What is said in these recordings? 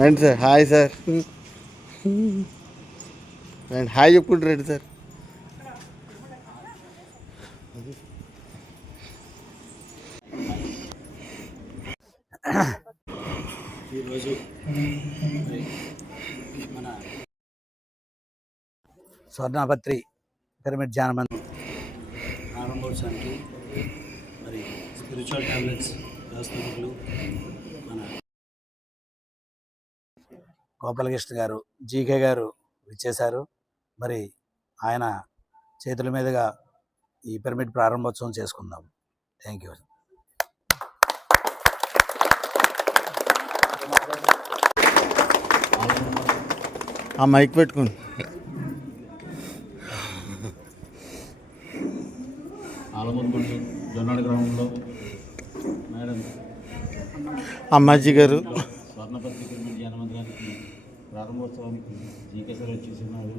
రండి sir. Hi sir. రండి hi చెప్పుకుంటారు రండి సార్. ఈరోజు మన స్వర్ణపత్రి పిరమిడ్ ధ్యాన మందిరం ప్రారంభోత్సవానికి మరి స్పిరిచువల్ టాబ్లెట్స్ వ్యవస్థాపకులు మన గోపాలకృష్ణ గారు జీకే గారు ఇచ్చేశారు. మరి ఆయన చేతుల మీదుగా ఈ పిరమిడ్ ప్రారంభోత్సవం చేసుకుందాం. Thank you. ఆ మైక్ పెట్టుకోండి. ఆలమూరుపల్లి జొన్నాడ గ్రామంలో మేడం అమ్మాజీ గారు స్వర్ణపత్రి పిరమిడ్ ధ్యాన మందిరానికి ప్రారంభోత్సవానికి జీకే సార్ వచ్చేసినారు.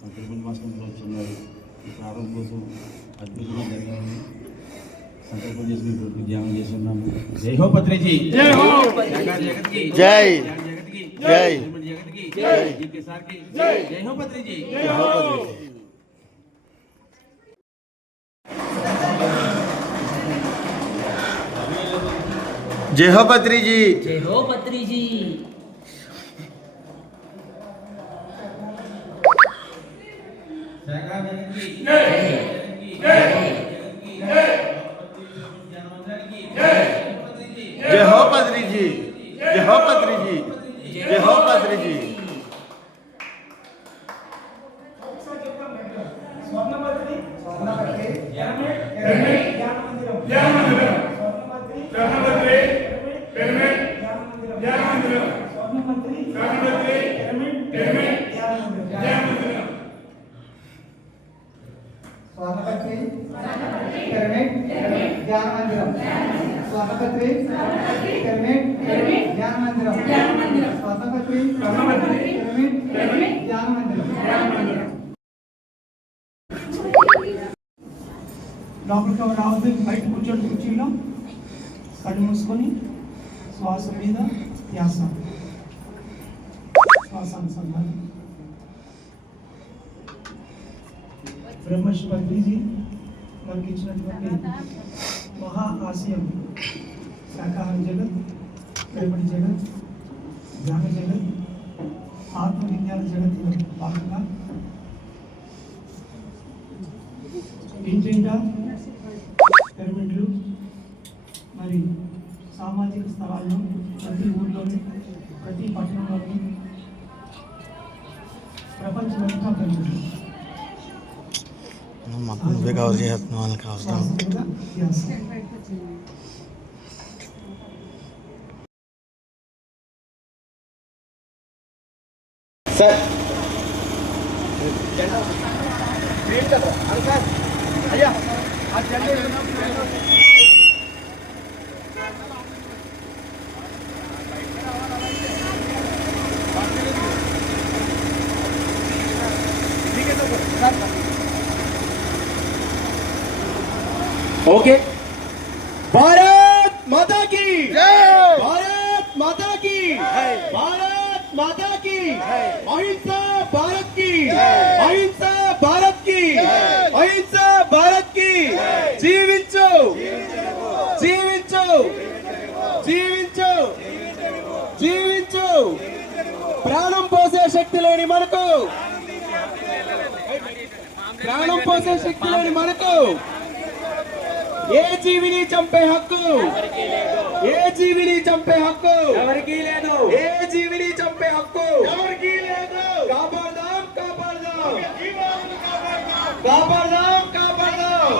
మా పిరమిడ్ మాస్టర్లు వచ్చిన్నారు. ఈ ప్రారంభం కోసం అద్భుతంగా జరగాలని సంకల్పం చేసుకుని ధ్యానం చేసి ఉన్నాము. జై హో పత్రిజీ, జై హో జగత్కి, జై జగత్కి, జై జగత్కి, జై జీకే సార్కి, జై హో పత్రిజీ, జై హో పత్రిజీ. జై హో పత్రిజీ, జై హో పత్రిజీ. జై హో పత్రిజీ, జై హో పత్రిజీ, జై హో పత్రిజీ. స్వర్ణపత్రి పిరమిడ్ ధ్యాన మందిరం. స్వర్ణపత్రి పిరమిడ్ ధ్యాన మందిరం. స్వర్ణపత్రి పిరమిడ్ ధ్యాన మందిరం. లోపలికి రావద్దు, బయట కూర్చోండి కుర్చీలో. కళ్ళు మూసుకొని శ్వాస మీద ధ్యాస, శ్వాసానుసంధానం. బ్రహ్మర్షి పత్రిజీ మనకి ఇచ్చినటువంటి మహా ఆశయం శాకాహార జగత్, పిరమిడ్ జగత్, ధ్యాన జగత్, ఆత్మ విజ్ఞాన జగత్తులో భాగంగా ఇంటింటా పిరమిడ్లు మరి సామాజిక స్థలాల్లో ప్రతి ఊర్లోని ప్రతి పట్టణంలోని ప్రపంచమంతా పిరమిడ్లు. మొత్తం నువ్వే కవర్ చేస్తున్నావు, వాళ్ళకి అవసరం. సార్ అయ్యా ఓకే. భారత్ మాతా కీ జై, భారత్ మాతా కీ జై, భారత్ మాతా కీ జై, అహింసా భారత్ కీ జై, అహింసా భారత్ కీ జై, అహింసా భారత్ కీ జై. జీవించు జీవించు జీవించు జీవించు. ప్రాణం పోసే శక్తి లేని మనకు, ప్రాణం పోసే శక్తి లేని మనకు ఏ జీవిని చంపే హక్కు, ఏ జీవిని చంపే హక్కు ఎవరికి లేదు, ఏ జీవిని చంపే హక్కు ఎవరికి లేదు. కాపాడదాం కాపాడదాం కాపాడదాం కాపాడదాం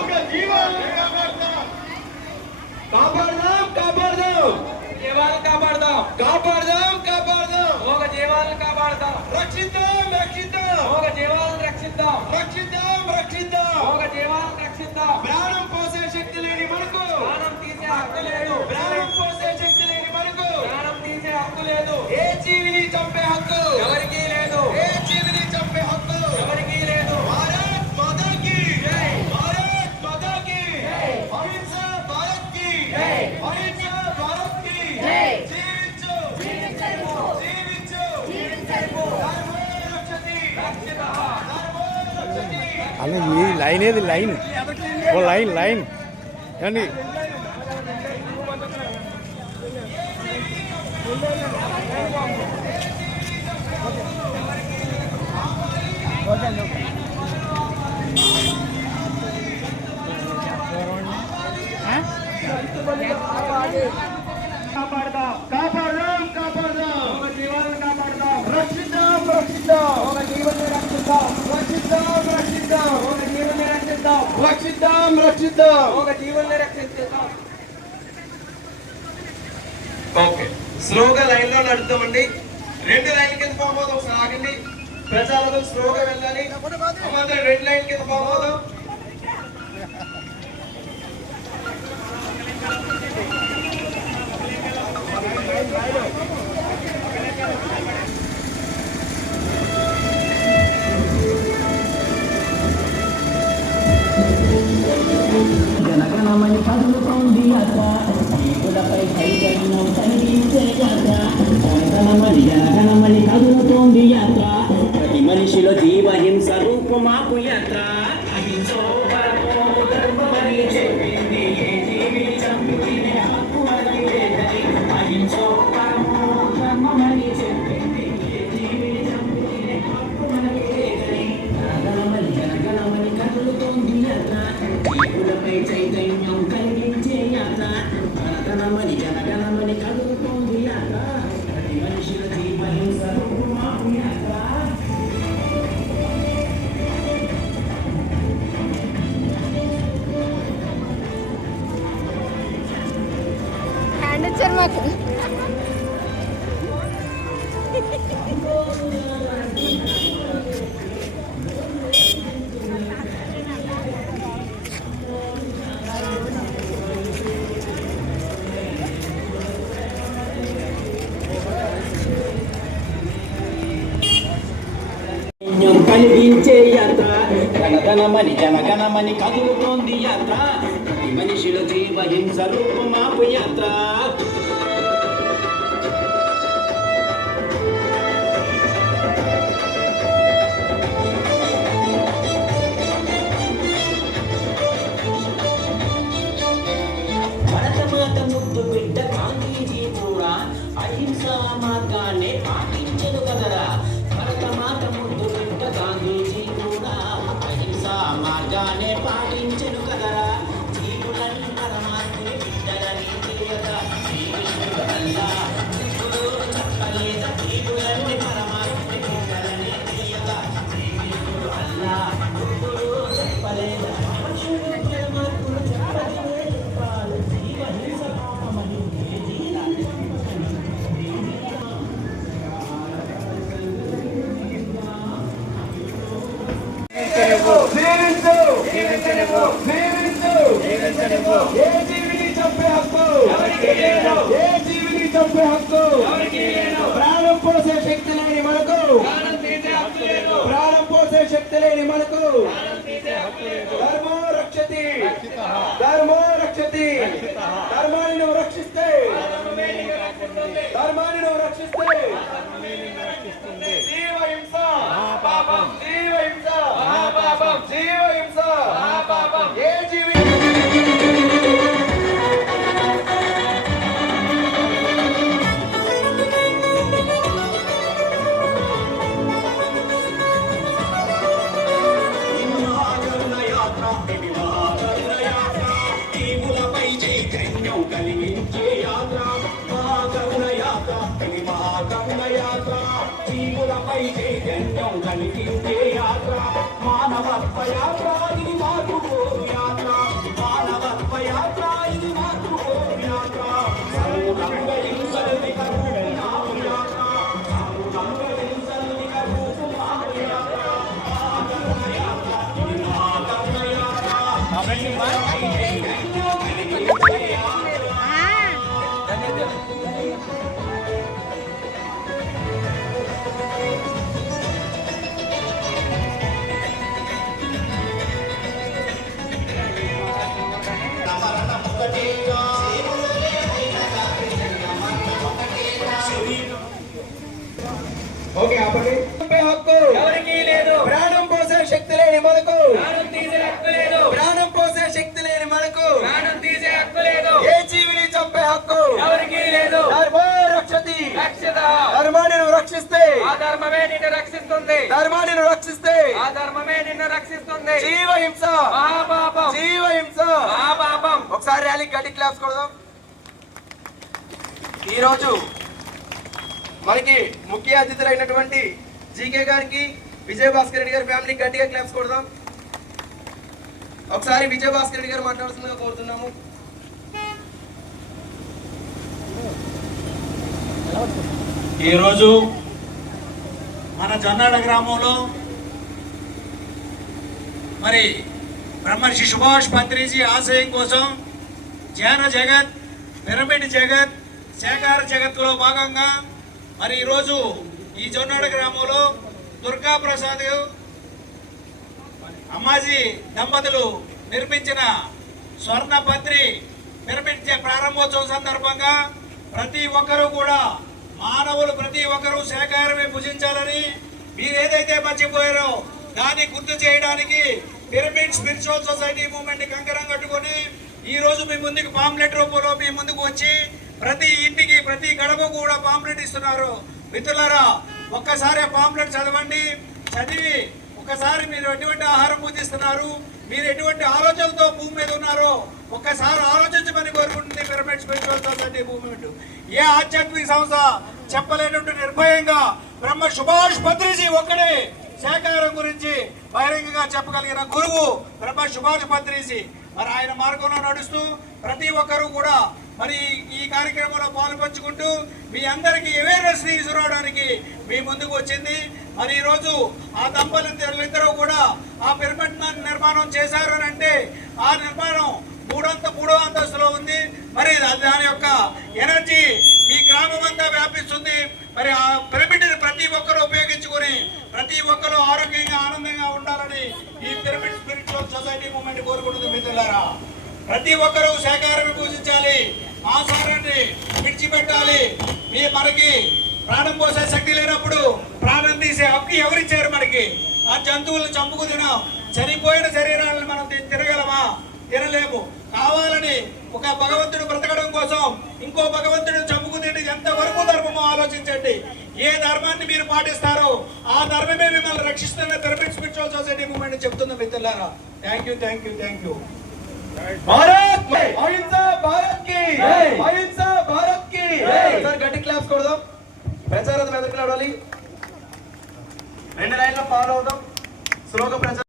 కాపాడదాం కాపాడదాం జీవాలను కాపాడదాం కాపాడదాం కాపాడదాం ఒక జీవాలను కాపాడదాం. రక్షిద్దాం రక్షిద్దాం ఒక జీవాలను రక్షిద్దాం రక్షిద్దాం రక్షిద్దాం ఒక జీవాలను రక్షిద్దాం. ప్రాణం పోసే శక్తి లేని మనకు ప్రాణం తీసే హక్కు లేదు, ప్రాణం పోసే శక్తి లేని మనకు ప్రాణం తీసే హక్కు లేదు. ఏ జీవిని చంపే హక్కు ఎవరికి లేదు, ఏ జీవిని చంపే హక్కు ఎవరికి లేదు. భారత్ మాతా కీ జై, భారత్ మాతా కీ జై, అహింసా భారత్ కీ జై, అహింసా భారత్ కీ జై. జీవించు జీవించు జీవించు అన్న ఈ లైన్ ఏది లైన్ ఓ లైన్ లైన్ ఏమండి కాపాడదాం కాపాడదాం కాపాడదాం ఒక జీవాలను కాపాడదాం రక్షిద్దాం రక్షిద్దాం ఒక జీవాన్ని రక్షిద్దాం రక్షిద్దాం రక్షిద్దాం ఒక జీవాన్ని రక్షిద్దాం రక్షిద్దాం రక్షిద్దాం ఒక జీవాన్ని రక్షిద్దాం. ఓకే స్లోగా లైన్ లో నడుద్దామండి. 2 లైన్ కింద ఫామ్ అవుదాం. ఒకసారి ఆగండి. ప్రజాలకు స్లోగా వెళ్ళాలి. అమ్మందరం 2 లైన్ కింద ఫామ్ అవుదాం. జనగణమని కదులుతోంది యాత్ర జీవులపై చైతన్యం కలిగించే యాత్ర జనగణమని కదులుతోంది యాత్ర ప్రతి మనిషిలో జీవహింస రూపుమాపు యాత్ర అహింసో పరమో ధర్మమని చెప్పింది ఏ జీవిని చంపితే హక్కు అది లేదని అహింసో పరమో ధర్మమని చెప్పింది ఏ జీవిని చంపితే హక్కు మనకి లేదని జనగణమని కదులుతోంది యాత్ర జీవులపై చైతన్యం కలిగించే యాత్ర జనగణమని కదులుతోంది యాత్ర ప్రతి మనిషిల జీవహింస రూపుమాపు యాత్ర. హ్యాండ్ ఇచ్చారు మాకు కలిగించే యాత్ర జనగణమని కదులుతోంది యాత్ర ప్రతి మనిషిలో జీవహింస రూపుమాపు యాత్ర. భరతమాత ముద్దు బిడ్డ గాంధీజీ కూడా అహింసా మార్గాన్ని పాటించదు కదరా. భరతమాత ముద్దు బిడ్డ గాంధీజీ కూడా అహింసా మార్గాన్ని పాటించను కదరా. జీవులని పరమాత్ముని బిడ్డలని తెలియక శ్రీకృష్ణుడు అల్లా ఇప్పుడు చెప్పలేదా. జీవులని పరమాత్ముని బిడ్డలని తెలియక శ్రీకృష్ణుడు అల్లా ఇప్పుడు చెప్పలేదా. మనుషులు పరమాత్ముడు చెప్పలేదే చెప్పాలి. జీవహింస పాపమని ఏ జీవిని చంపే హక్కు ఏ జీవిని చంపే హక్కు ప్రాణం పోసే శక్తి లేని మనకు ప్రాణం పోసే శక్తి లేని మనకు ధర్మో రక్షతి ధర్మో రక్షతి ధర్మాన్ని నువ్వు రక్షిస్తే ధర్మాన్ని నువ్వు రక్షిస్తే జీవహింస పాపం జీవహింస పాపం జీవహింస పాపం ఏ జీవి కలిగించే యాత్ర మహాకరుణ యాత్ర ఇది మహాకరుణ యాత్ర జీవులపై చైతన్యం కలిగించే యాత్ర మానవత్వ యాత్ర ఇది మాతృభూమి యాత్ర మానవత్వ యాత్ర ఇది మాతృభూమి యాత్ర సమూలంగా హింసల్ని కరువు మాపు యాత్ర సమూలంగా హింసల్ని కరువు మాపు యాత్ర మహాకరుణ యాత్ర ఇది మహాకరుణ యాత్ర కలిగించే యాత్ర. ఓకే ఆపండి. చంపే హక్కు ఎవరికీ లేదు. ప్రాణం పోసే శక్తి లేని మనకు ప్రాణం పోసే శక్తి లేని మనకు ఏ జీవిని చంపే హక్కు ఎవరికీ లేదు. ధర్మో రక్షతి రక్షిత. ధర్మాన్ని నువ్వు రక్షిస్తే ఆ ధర్మమే నిన్ను రక్షిస్తుంది. ధర్మాన్ని నువ్వు రక్షిస్తే ఆ ధర్మమే నిన్ను రక్షిస్తుంది. జీవహింస మహాపాపం. జీవహింస మహాపాపం. ఒకసారి ర్యాలీ గట్టి క్లాప్స్ కొడదాం. ఈరోజు మనకి ముఖ్య అతిథులైనటువంటి జీకే గారికి విజయభాస్కర్ రెడ్డి గారి ఫ్యామిలీ గట్టిగా క్లాప్స్ కొడదాం. ఒకసారి విజయభాస్కర్ రెడ్డి గారు మాట్లాడుతుందిగా కోరుతున్నాము. ఈరోజు మన జొన్నాడ గ్రామంలో మరి బ్రహ్మర్షి సుభాష్ పత్రిజీ ఆశయం కోసం జ్ఞాన జగత్, పిరమిడ్ జగత్, సేకార జగత్తులో భాగంగా మరి ఈరోజు ఈ జొన్నాడ గ్రామంలో దుర్గా ప్రసాద్ అమ్మాజీ దంపతులు నిర్మించిన స్వర్ణపత్రి పిరమిడ్ ప్రారంభోత్సవం సందర్భంగా ప్రతి ఒక్కరూ కూడా మానవులు ప్రతి ఒక్కరూ సేకారమే భుజించాలని మీరు ఏదైతే మర్చిపోయారో దాన్ని గుర్తు చేయడానికి పిరమిడ్ స్పిరిచువల్ సొసైటీ మూవ్మెంట్ కంకరం కట్టుకొని ఈ రోజు మీ ముందుకు పాంప్లెట్ రూపంలో మీ ముందుకు వచ్చి ప్రతి ఇంటికి ప్రతి గడప కూడా పాంప్లెట్ ఇస్తున్నారు. మిత్రులారా, ఒక్కసారి పాంప్లెట్ చదవండి. చదివి ఒక్కసారి మీరు ఎటువంటి ఆహారం పూజిస్తున్నారు, మీరు ఎటువంటి ఆలోచనలతో భూమి మీద ఉన్నారో ఒక్కసారి ఆలోచించమని కోరుకుంటుంది పిరమిడ్ స్పిరిచువల్ సొసైటీ మూవ్మెంట్. ఏ ఆధ్యాత్మిక సంస్థ చెప్పలేనట్టు నిర్భయంగా బ్రహ్మ సుభాష్ పత్రిజీ ఒక్కడే సేకారం గురించి బహిరంగంగా చెప్పగలిగిన గురువు బ్రహ్మ సుభాష్ పత్రిజీ. మరి ఆయన మార్గంలో నడుస్తూ ప్రతి ఒక్కరూ కూడా మరి ఈ కార్యక్రమంలో పాల్పంచుకుంటూ మీ అందరికీ అవేర్నెస్ తీసుకురావడానికి మీ ముందుకు వచ్చింది. మరి ఈరోజు ఆ దంపతులిద్దరూ కూడా ఆ పిరమిడ్ నిర్మాణం చేశారు అని అంటే ఆ నిర్మాణం మూడో అంతస్తులో ఉంది. మరి దాని యొక్క ఎనర్జీ మీ గ్రామం అంతా వ్యాపిస్తుంది. మరి ఆ పిరమిడ్ ప్రతి ఒక్కరూ ఉపయోగించుకొని ప్రతి ఒక్కరూ ఆరోగ్యంగా ఆనందంగా ఉండాలని ఈ పిరమిడ్ స్పిరిచువల్ సొసైటీ మూవ్మెంట్ కోరుకుంటుంది. మిత్రులారా, ప్రతి ఒక్కరూ సేకారాన్ని పూజించాలి, మాంసాహారాన్ని విడిచిపెట్టాలి. మనకి ప్రాణం పోసే శక్తి లేనప్పుడు ప్రాణం తీసే హక్కు ఎవరిచ్చారు మనకి? ఆ జంతువులను చంపుకు తినాం. చనిపోయిన శరీరాలను మనం తినగలమా? తినలేము. కావాలని ఒక భగవంతుడు బ్రతకడం కోసం ఇంకో భగవంతుడు చంపుకు తిండి ఎంతవరకు ధర్మమో ఆలోచించండి. ఏ ధర్మాన్ని మీరు పాటిస్తారో ఆ ధర్మమే మిమ్మల్ని రక్షిస్తున్న పిరమిడ్ స్పిరిచువల్ సొసైటీ మూవ్మెంట్ చెప్తున్న మిత్రులారా. Thank you. భారత్ అహింస భారత్ కి అహింస భారత్ కి సార్ గట్టి క్లాప్స్ కొడదాం. ప్రచారం మెదకు నడవాలి. 2 లైన్లో ఫాలో అవుదాం. స్లోగా ప్రచారం.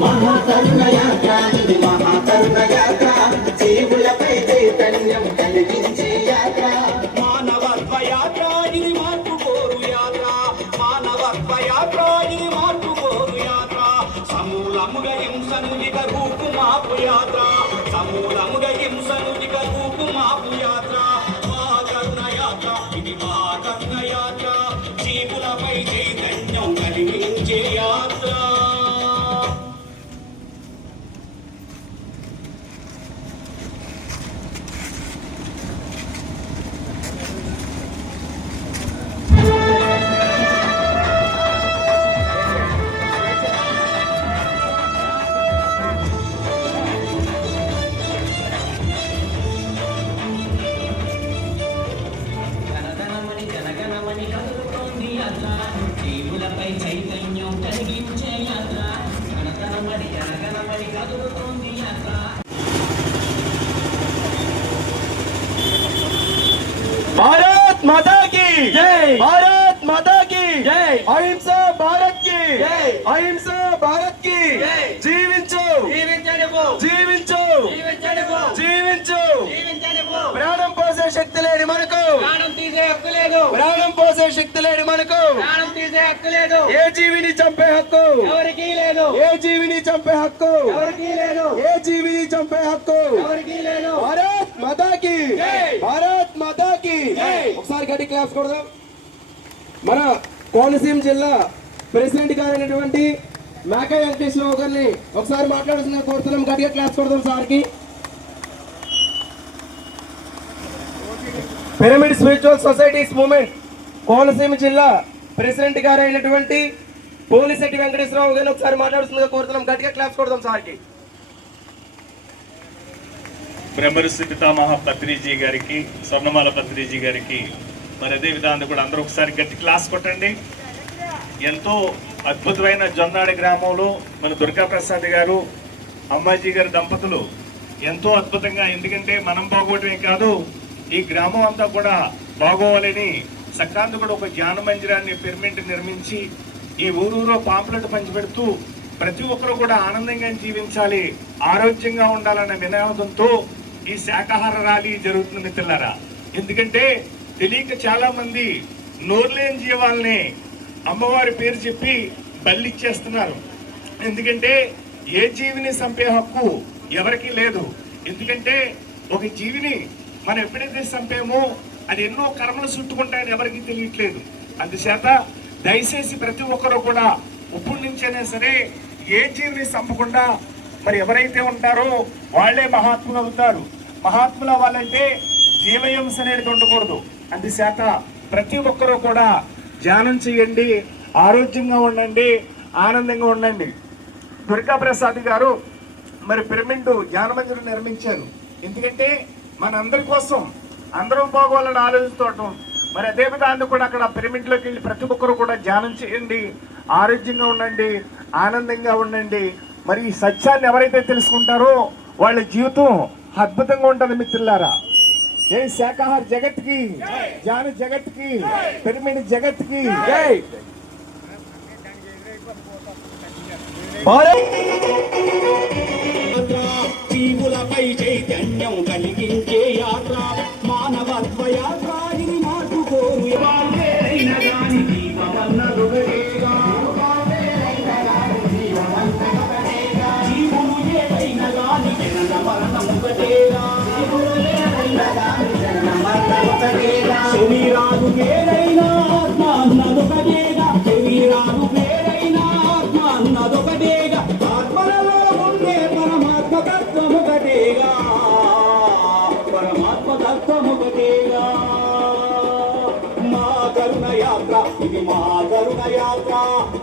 మహాకరుణ యాత్ర, ఇది మహాకరుణ యాత్ర, జీవులపై చైతన్యం కలిగించే యాత్ర. మానవత్వ యాత్ర, ఇది మార్పు కోరు యాత్ర. మానవత్వ యాత్ర, ఇది మార్పు కోరు యాత్ర. సమూలముగా హింసను ఇక రూపు మాపు యాత్ర. సమూలముగా హింసను ఇక రూపు మాపు యాత్ర. మహాకరుణ యాత్ర, ఇది మహాకరుణ యాత్ర, జీవులపై చైతన్యం కలిగించే యాత్ర. జీవులపై చైతన్యం కలిగించే యాత్ర. గణగణమని జనగణమని కదులుతోంది యాత్ర. భారత్ మాతా की जय, भारत माता की जय, अहिंसा भारत की जय, अहिंसा भारत की जय. జీవించు జీవించు జీవించు. ప్రాణం పోసే శక్తి లేని మనకు ప్రాణం తీసే హక్కు లేదు. ప్రాణం పోసే శక్తి లేని మనకు ప్రాణం తీసే హక్కు లేదు. ఏ జీవిని చంపే హక్కు ఎవరికీ లేదు. ఏ జీవిని చంపే హక్కు హక్కు ఎవరికి లేదు. ఏ జీవిని చంపే హక్కు ఎవరికి లేదు. భారత్ మాతాకి భారత్ మాతాకి. ఒకసారి గట్టి క్లాస్ కొడదాం. మన కోనసీమ జిల్లా ప్రెసిడెంట్ గారైనటువంటి మేక వెంకటేశ్వరరావు గారిని ఒకసారి మాట్లాడుతున్న కోరుతున్నాం. గట్టిగా క్లాస్ కొడదాం సార్కి. Pyramid spiritual societies movement Konaseema జిల్లా ప్రెసిడెంట్ గారైనటువంటి పోలిశెట్టి వెంకటేశ్వరరావు గారిని ఒకసారి మాట్లాడుతుందిగా కోరుతున్నాం. గట్టిగా క్లాస్ కొడదాం సార్కి. బ్రహ్మర్షి పితామహ పత్రిజీ గారికి, స్వర్ణమాల పత్రిజీ గారికి, మరి అదే విధానం కూడా అందరూ ఒకసారి గట్టి క్లాస్ కొట్టండి. ఎంతో అద్భుతమైన జొన్నాడి గ్రామంలో మన దుర్గాప్రసాద్ గారు, అమ్మాజీ గారి దంపతులు ఎంతో అద్భుతంగా, ఎందుకంటే మనం బాగోవటమే కాదు ఈ గ్రామం అంతా కూడా బాగోవాలని సక్రాంతి కూడా ఒక జ్ఞాన మందిరాన్ని పిరమిడ్ నిర్మించి ఈ ఊరూరో పాంప్లెట్ పంచిపెడుతూ ప్రతి ఒక్కరు కూడా ఆనందంగా జీవించాలి, ఆరోగ్యంగా ఉండాలనే వినాదంతో ఈ శాకాహార ర్యాలీ జరుగుతుంది మిత్రులారా. ఎందుకంటే తెలియక చాలా మంది నోర్లేని జీవాలని అమ్మవారి పేరు చెప్పి బలిచ్చేస్తున్నారు. ఎందుకంటే ఏ జీవిని చంపే హక్కు ఎవరికీ లేదు. ఎందుకంటే ఒక జీవిని మనం ఎప్పుడైతే చంపామో అది ఎన్నో కర్మలు చుట్టుకుంటాయని ఎవరికి తెలియట్లేదు. అందుచేత దయచేసి ప్రతి ఒక్కరూ కూడా ఇప్పుడు నుంచైనా సరే ఏ జీవిని చంపకుండా మరి ఎవరైతే ఉంటారో వాళ్లే మహాత్ములు అవుతారు. మహాత్ములు అవ్వాలంటే జీవహింస అనేది ఉండకూడదు. అందుచేత ప్రతి ఒక్కరూ కూడా ధ్యానం చేయండి, ఆరోగ్యంగా ఉండండి, ఆనందంగా ఉండండి. దుర్గాప్రసాద్ గారు మరి పిరమిడ్ జ్ఞాన మందిరం నిర్మించారు. ఎందుకంటే మనందరి కోసం అందరూ బాగోవాలని ఆలోచిస్తూ మరి అదే విధాన్ని కూడా అక్కడ పిరమిడ్లోకి వెళ్ళి ప్రతి ఒక్కరు కూడా ధ్యానం చేయండి, ఆరోగ్యంగా ఉండండి, ఆనందంగా ఉండండి. మరి ఈ సత్యాన్ని ఎవరైతే తెలుసుకుంటారో వాళ్ళ జీవితం అద్భుతంగా ఉంటుంది మిత్రులారా. ఏ శాకాహార జగత్కి, జ్ఞాన జగత్కి, పిరమిడ్ జగత్కి జై. జీవులపై చైతన్యం కలిగించే యాత్ర మానవత్వ యాత్ర. ఇది నాటుకోరు ఎవరైనా గాని జీవమన్నదొకటేగా. జీవులు ఏదైనా గాని జనన మరణం ఒకటేగా. శరీరాలు వేరైనా ఆత్మ అన్నదొకటేగా. శరీరాలు వేరైనా ఆత్మ అన్నదొకటేగా. ఆత్మలలో ఉండే పరమాత్మ తత్వం ఒకటేగా. పరమాత్మ తత్వం ఒకటేగా. మా కరుణ యాత్ర ఇది మా కరుణ యాత్ర.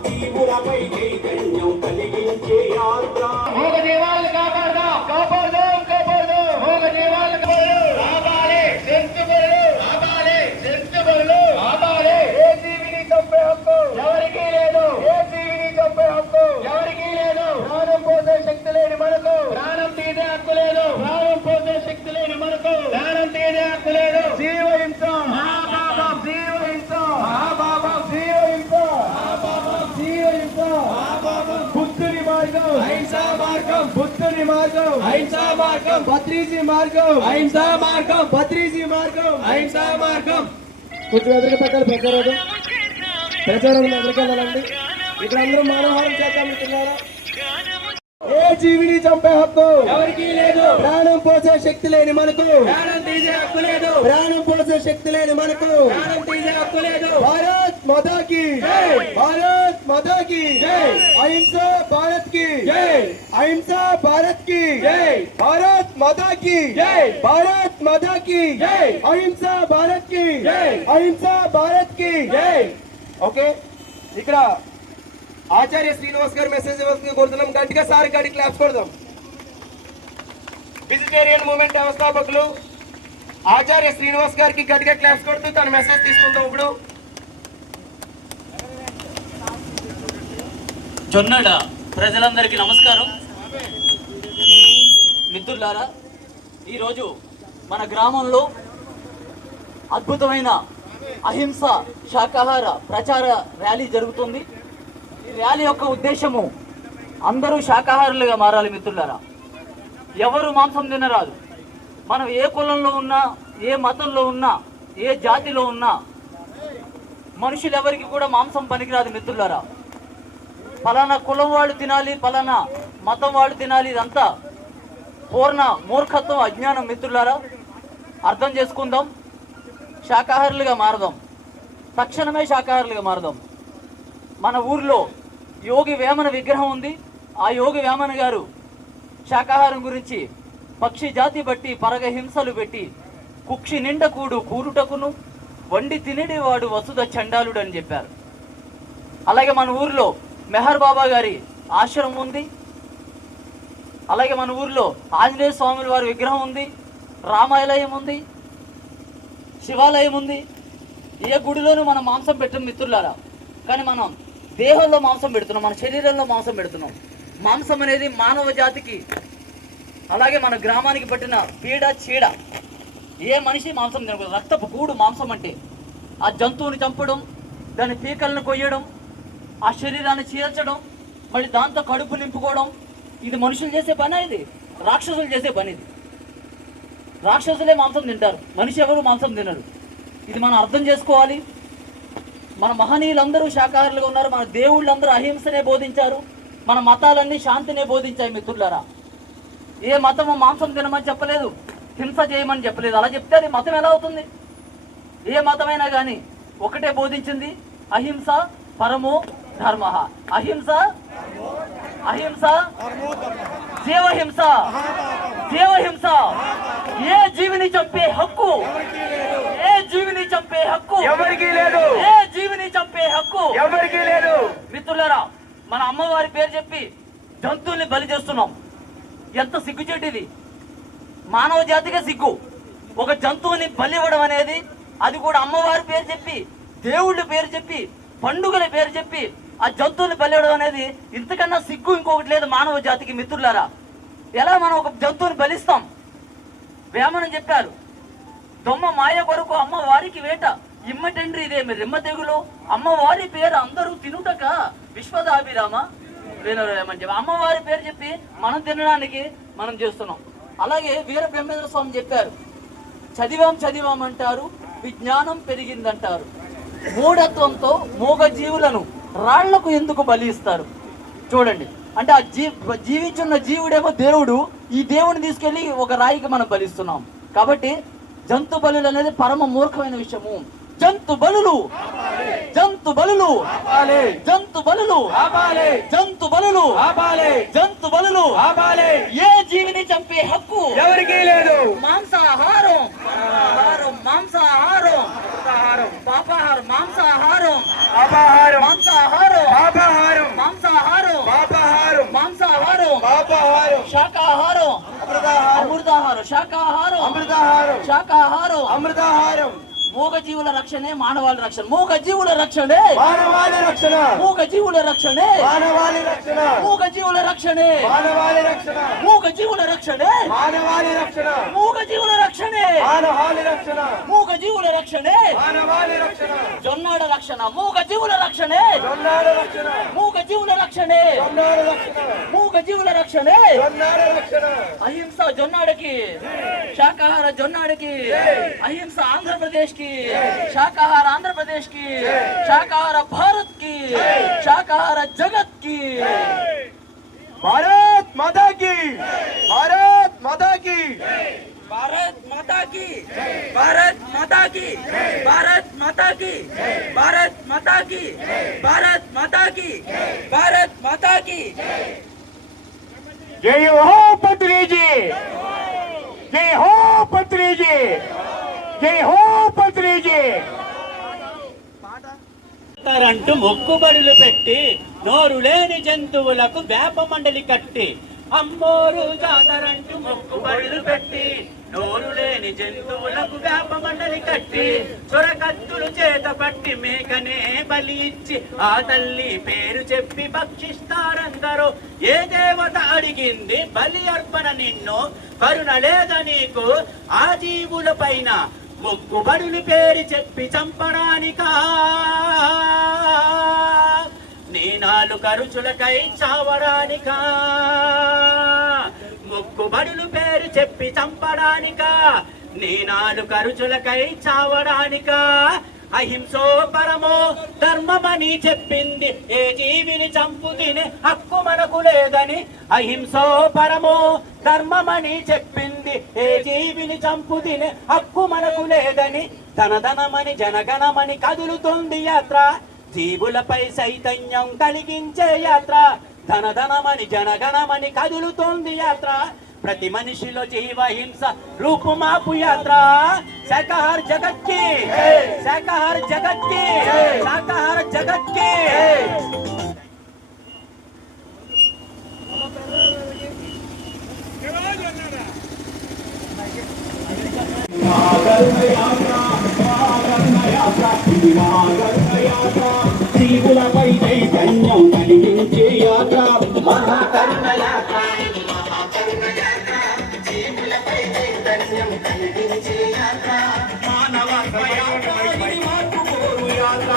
జీవులపై చైతన్యం కలిగించే యాత్ర. మూగ జీవాలను కాపాడదాం, కాపాడదాం, కాపాడదాం. మూగ జీవాలను కాపాడదాం. ఆపాలి సెంచుబడులు, ఆపాలి సెంచుబడులు, ఆపాలి. ఏ జీవిని చంపే హక్కు ఎవరికీ లేదు. ఏ జీవిని చంపే హక్కు ఎవరికీ లేదు. ప్రాణం పోసే శక్తి లేని మనకు ప్రాణం తీసే హక్కు లేదు. ప్రాణం పోసే శక్తి లేని మనకు ప్రాణం తీసే హక్కు లేదు. జీవహింస మహాపాపం, జీవహింస మహాపాపం, జీవహింస మహాపాపం, జీవహింస మహాపాపం. బుద్ధుని మార్గం అహింసా మార్గం, బుద్ధుని మార్గం అహింసా మార్గం, భద్రీజీ మార్గం అహింసా మార్గం, భద్రీజీ మార్గం అహింసా మార్గం. కొంచెం ఎదురుగా పెట్టాలి ప్రచారం ఎదురుగా వెళ్ళాలండి. ఇక్కడ అందరూ మానవహారం చేద్దాం అంటున్నారా. ఏ జీవిని చంపే హక్కు ఎవరికి లేదు. ప్రాణం పోసే శక్తి లేని మనకు ప్రాణం తీసే హక్కు లేదు. ప్రాణం పోసే శక్తి లేని మనకు ప్రాణం తీసే హక్కు లేదు. భారత్ మాతాకి జై. భారత్ మాతాకి జై. అహింస భారత్ కి జై. అహింస భారత్ కి జై. భారత్ మాతాకి జై. భారత్ మాతాకి జై. అహింస భారత్ కి జై. అహింస భారత్ కి జై. ఓకే, ఇక్కడ ఆచార్య శ్రీనివాస్ గారు మెసేజ్ ఇవ్వాల్సింది కోరుతున్నాం. గట్టిగా సార్ గడి క్లాస్ కొడదాం. వెజిటేరియన్ మూవ్మెంట్ వ్యవస్థాపకులు ఆచార్య శ్రీనివాస్ గారికి గట్టిగా క్లాస్ కొడుతూ తన మెసేజ్ తీసుకుందాం. ఇప్పుడు జొన్నడ ప్రజలందరికీ నమస్కారం. మిత్రులారా, ఈరోజు మన గ్రామంలో అద్భుతమైన అహింస శాకాహార ప్రచార ర్యాలీ జరుగుతుంది. ఈ ర్యాలీ యొక్క ఉద్దేశము అందరూ శాకాహారులుగా మారాలి. మిత్రులారా, ఎవరు మాంసం తినరాదు. మనం ఏ కులంలో ఉన్నా, ఏ మతంలో ఉన్నా, ఏ జాతిలో ఉన్నా మనుషులు ఎవరికి కూడా మాంసం పనికిరాదు. మిత్రులారా, ఫలానా కులం వాళ్ళు తినాలి, ఫలానా మతం వాళ్ళు తినాలి, ఇదంతా పూర్ణ మూర్ఖత్వం, అజ్ఞానం. మిత్రులారా, అర్థం చేసుకుందాం, శాకాహారులుగా మారదాం, తక్షణమే శాకాహారులుగా మారదాం. మన ఊర్లో యోగి వేమన విగ్రహం ఉంది. ఆ యోగి వేమన గారు శాకాహారం గురించి పక్షి జాతి బట్టి పరగ హింసలు పెట్టి కుక్షి నిండ కూరుటకును వండి తినేవాడు వసుధ చండాలుడు అని చెప్పారు. అలాగే మన ఊర్లో మెహర్ బాబా గారి ఆశ్రమం ఉంది. అలాగే మన ఊర్లో ఆంజనేయ స్వాముల వారి విగ్రహం ఉంది, రామాలయం ఉంది, శివాలయం ఉంది. ఏ గుడిలోనూ మనం మాంసం పెట్టం మిత్రులారా. కానీ మనం దేహంలో మాంసం పెడుతున్నాం, మన శరీరంలో మాంసం పెడుతున్నాం. మాంసం అనేది మానవ జాతికి, అలాగే మన గ్రామానికి పట్టిన పీడ చీడ. ఏ మనిషి మాంసం తినకూడదు. రక్తపు కూడు మాంసం అంటే. ఆ జంతువుని చంపడం, దాని పీకలను కొయ్యడం, ఆ శరీరాన్ని చీల్చడం, మళ్ళీ దాంతో కడుపు నింపుకోవడం, ఇది మనుషులు చేసే పని, ఇది రాక్షసులు చేసే పని. ఇది రాక్షసులే మాంసం తింటారు, మనిషి ఎవరు మాంసం తినరు. ఇది మనం అర్థం చేసుకోవాలి. మన మహనీయులందరూ శాకాహారులుగా ఉన్నారు. మన దేవుళ్ళందరూ అహింసనే బోధించారు. మన మతాలన్నీ శాంతినే బోధించాయి మిత్రులారా. ఏ మతము మాంసం తినమని చెప్పలేదు, హింస చేయమని చెప్పలేదు. అలా చెప్తే అది మతం ఎలా అవుతుంది? ఏ మతమైనా కానీ ఒకటే బోధించింది, అహింస పరమో ధర్మ. అహింస అహింస జీవహింస జీవహింస. ఏ జీవిని చంపే హక్కు, ఏ జీవిని చంపే హక్కు ఎవరికి లేదు, ఏ జీవిని చంపే హక్కు ఎవరికి లేదు. మిత్రులారా, మన అమ్మవారి పేరు చెప్పి జంతువుల్ని బలి చేస్తున్నాం. ఎంత సిగ్గుచేటిది. మానవ జాతిగా సిగ్గు. ఒక జంతువుని బలి ఇవ్వడం అనేది, అది కూడా అమ్మవారి పేరు చెప్పి, దేవుళ్ళ పేరు చెప్పి, పండుగల పేరు చెప్పి ఆ జంతువుని బలి ఇవ్వడం అనేది ఇంతకన్నా సిగ్గు ఇంకొకటి లేదు మానవ జాతికి. మిత్రులారా, ఎలా మనం ఒక జంతువుని బలిస్తాం? వేమనం చెప్పారు, దొమ్మ మాయ కొరకు అమ్మవారికి వేట ఇమ్మటండ్రి ఇదేమి రిమ్మ తెగులు. అమ్మవారి పేరు అందరూ తినుటక విశ్వదాభిరామ వినరేమని చెప్పి అమ్మవారి పేరు చెప్పి మనం తినడానికి మనం చేస్తున్నాం. అలాగే వీర బ్రహ్మేంద్ర స్వామి చెప్పారు, చదివాం అంటారు, విజ్ఞానం పెరిగిందంటారు. మూఢత్వంతో మూగ జీవులను రాళ్లకు ఎందుకు బలి ఇస్తారు? చూడండి, అంటే ఆ జీవించున్న జీవుడేమో దేవుడు, ఈ దేవుడిని తీసుకెళ్లి ఒక రాయికి మనం బలిస్తున్నాం. కాబట్టి జంతు బలులు అనేది పరమ మూర్ఖమైన విషయము. జంతు బలులు జంతు బలులు జంతు బలులు జంతు బలులు జంతు బలులు. ఏ జీవిని చంపే హక్కు ఎవరికి లేదు. మాంసాహారం మాంసాహారం పాపాహారం మాంసాహారం పాపాహారం మాంసాహారం పాపాహారం మాంసాహారం పాపాహారం మాంసాహారం పాపాహారం శాకాహారం అమృతాహారం శాకాహారం అమృతాహారం శాకాహారం అమృతాహారం. మూగ జీవుల రక్షణే మానవాళి రక్షణ. మూగ జీవుల రక్షణే మానవాళి రక్షణ. మూగ జీవుల రక్షణే మానవాళి రక్షణ. మూగ జీవుల రక్షణే మానవాళి రక్షణ. మూగ జీవుల రక్షణే మానవాళి రక్షణ. మూగ జీవుల రక్షణే మానవాళి రక్షణ. మూగ జీవుల రక్షణే మానవాళి రక్షణ. జొన్నాడ రక్షణ. మూగ జీవుల రక్షణే జొన్నాడ రక్షణ. మూగ జీవుల రక్షణే జొన్నాడ రక్షణ. మూగ జీవుల రక్షణే జొన్నాడ రక్షణ. అహింస జొన్నాడకి, శాకాహార జొన్నాడకి, అహింస ఆంధ్రప్రదేశ్ की, शाकाहार आंध्र प्रदेश की, शाकाहार भारत की, शाकाहार जगत की. भारत माता की, भारत माता की, भारत माता की, भारत माता की, भारत माता की, भारत माता की, भारत माता की, भारत माता की. जय हो पत्री जी, जय हो पत्री जी, जय हो पत्री जी. అంటూ మొక్కుబడులు పెట్టి నోరు లేని జంతువులకు వేప మండలి కట్టి, అమ్మోరు జాతరంటూ మొక్కుబడులు పెట్టి నోరు లేని జంతువులకు వేప మండలి కట్టి, చొరకత్తులు చేత పట్టి మేకనే బలి ఇచ్చి ఆ తల్లి పేరు చెప్పి భక్షిస్తారందరూ. ఏ దేవత అడిగింది బలి అర్పణ నిన్ను? కరుణ లేదా నీకు ఆ జీవుల పైన? మొక్కుబడులు పేరు చెప్పి చంపడానికా? నీ నాలుగు ఖర్చులకై చావడానికా? మొక్కుబడులు పేరు చెప్పి చంపడానికా? నీ నాలుగు ఖర్చులకై చావడానికా? అహింసో పరమో ధర్మమని చెప్పింది, ఏ జీవిని చంపు తినే హక్కు మనకు లేదని. అహింసో పరమో ధర్మమని చెప్పింది, ఏ జీవిని చంపు తినే హక్కు మనకు లేదని. ధనధనమని జనగణమని కదులుతుంది యాత్ర, జీవులపై చైతన్యం కలిగించే యాత్ర. ధనధనమని జనగణమని కదులుతోంది యాత్ర, ప్రతి మనిషిలో జీవహింస రూపుమాపు యాత్ర. శాకాహార జగత్కి, శాకాహార జగత్కి, శాకాహార జగత్కి. జీవులపై చైతన్యం కలిగించే యాత్ర, మహాకరుణ యాత్ర. జీవులపై చైతన్యం కలిగించే యాత్ర, మానవత్వ యాత్ర ఇది మార్పు కోరు యాత్ర,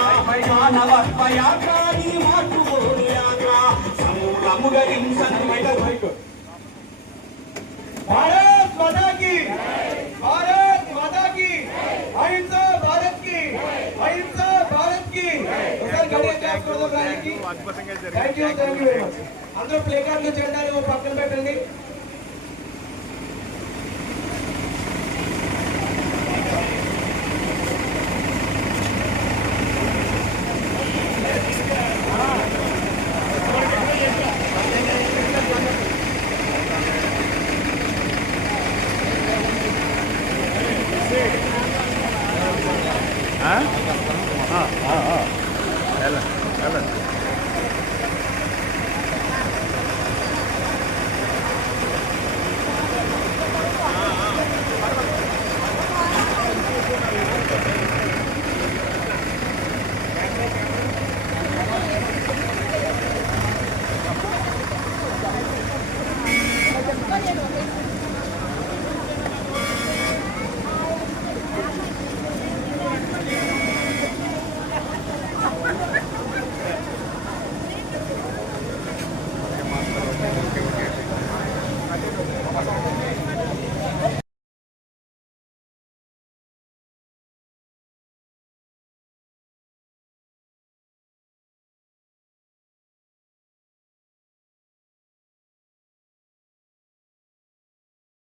మానవత్వ యాత్ర ఇది మార్పు కోరు యాత్ర. సమూలముగా హింసను భారత్ మాతా కీ, భారత్ మాతా కీ, అహింసా భారత్ కీ, అహింసా భారత్ కీ. ఒకసారి గట్టిగా క్లాప్ కొడదాం రానికి. Thank you very much. అందరూ ప్లే కార్డులు జెండాలు పక్కన పెట్టండి.